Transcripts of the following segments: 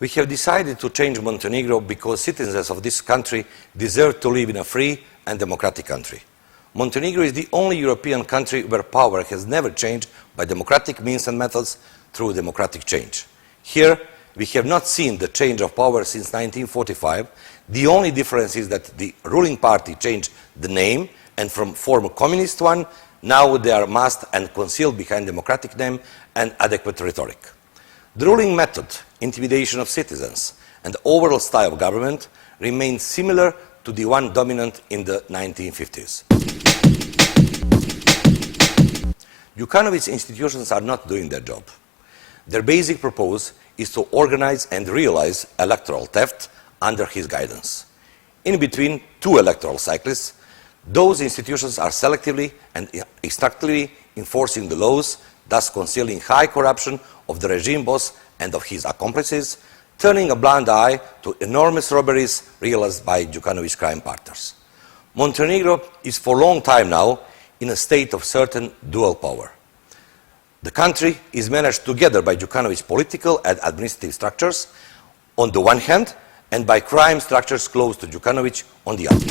We have decided to change Montenegro because citizens of this country deserve to live in a free and democratic country. Montenegro is the only European country where power has never changed by democratic means and methods through democratic change. Here, we have not seen the change of power since 1945. The only difference is that the ruling party changed the name, and from former communist one, now they are masked and concealed behind democratic name and adequate rhetoric. The ruling method, intimidation of citizens, and overall style of government remains similar to the one dominant in the 1950s. Djukanovic's institutions are not doing their job. Their basic purpose is to organize and realize electoral theft under his guidance. In between two electoral cycles, those institutions are selectively and extractively enforcing the laws, thus concealing high corruption of the regime boss and of his accomplices, turning a blind eye to enormous robberies realized by Djukanovic's crime partners. Montenegro is for a long time now in a state of certain dual power. The country is managed together by Djukanovic's political and administrative structures on the one hand, and by crime structures close to Djukanovic on the other.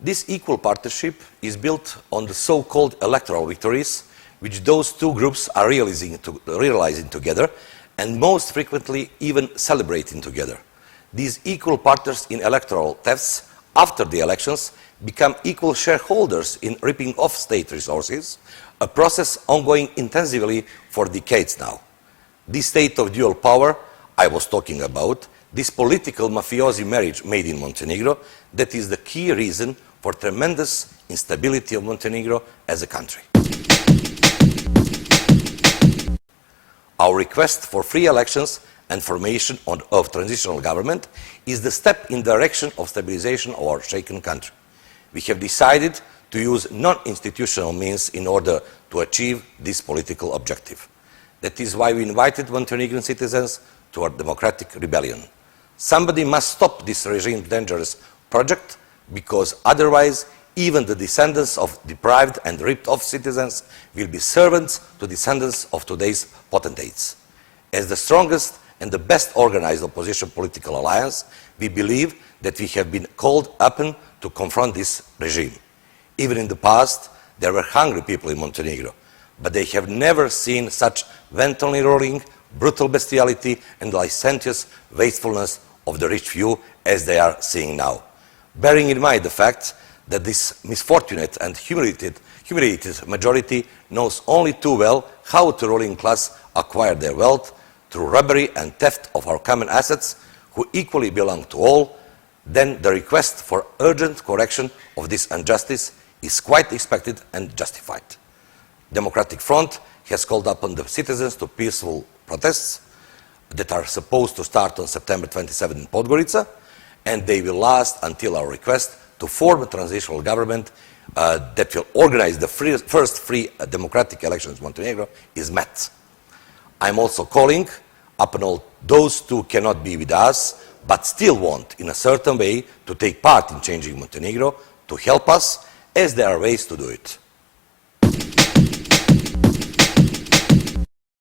This equal partnership is built on the so-called electoral victories, which those two groups are realizing together, and most frequently even celebrating together. These equal partners in electoral thefts after the elections become equal shareholders in ripping off state resources, a process ongoing intensively for decades now. This state of dual power I was talking about, this political mafiosi marriage made in Montenegro, that is the key reason for tremendous instability of Montenegro as a country. Our request for free elections and formation of transitional government is the step in the direction of stabilization of our shaken country. We have decided to use non-institutional means in order to achieve this political objective. That is why we invited Montenegrin citizens to our democratic rebellion. Somebody must stop this regime's dangerous project, because otherwise even the descendants of deprived and ripped off citizens will be servants to descendants of today's potentates. As the strongest and the best organized opposition political alliance, we believe that we have been called upon to confront this regime. Even in the past, there were hungry people in Montenegro, but they have never seen such wantonly rolling, brutal bestiality and licentious wastefulness of the rich few as they are seeing now. Bearing in mind the fact that this misfortunate and humiliated majority knows only too well how the ruling class acquired their wealth through robbery and theft of our common assets, who equally belong to all, then the request for urgent correction of this injustice is quite expected and justified. Democratic Front has called upon the citizens to peaceful protests that are supposed to start on September 27 in Podgorica, and they will last until our request to form a transitional government that will organize the first free democratic elections in Montenegro is met. I'm also calling upon all those who cannot be with us, but still want in a certain way to take part in changing Montenegro, to help us, as there are ways to do it.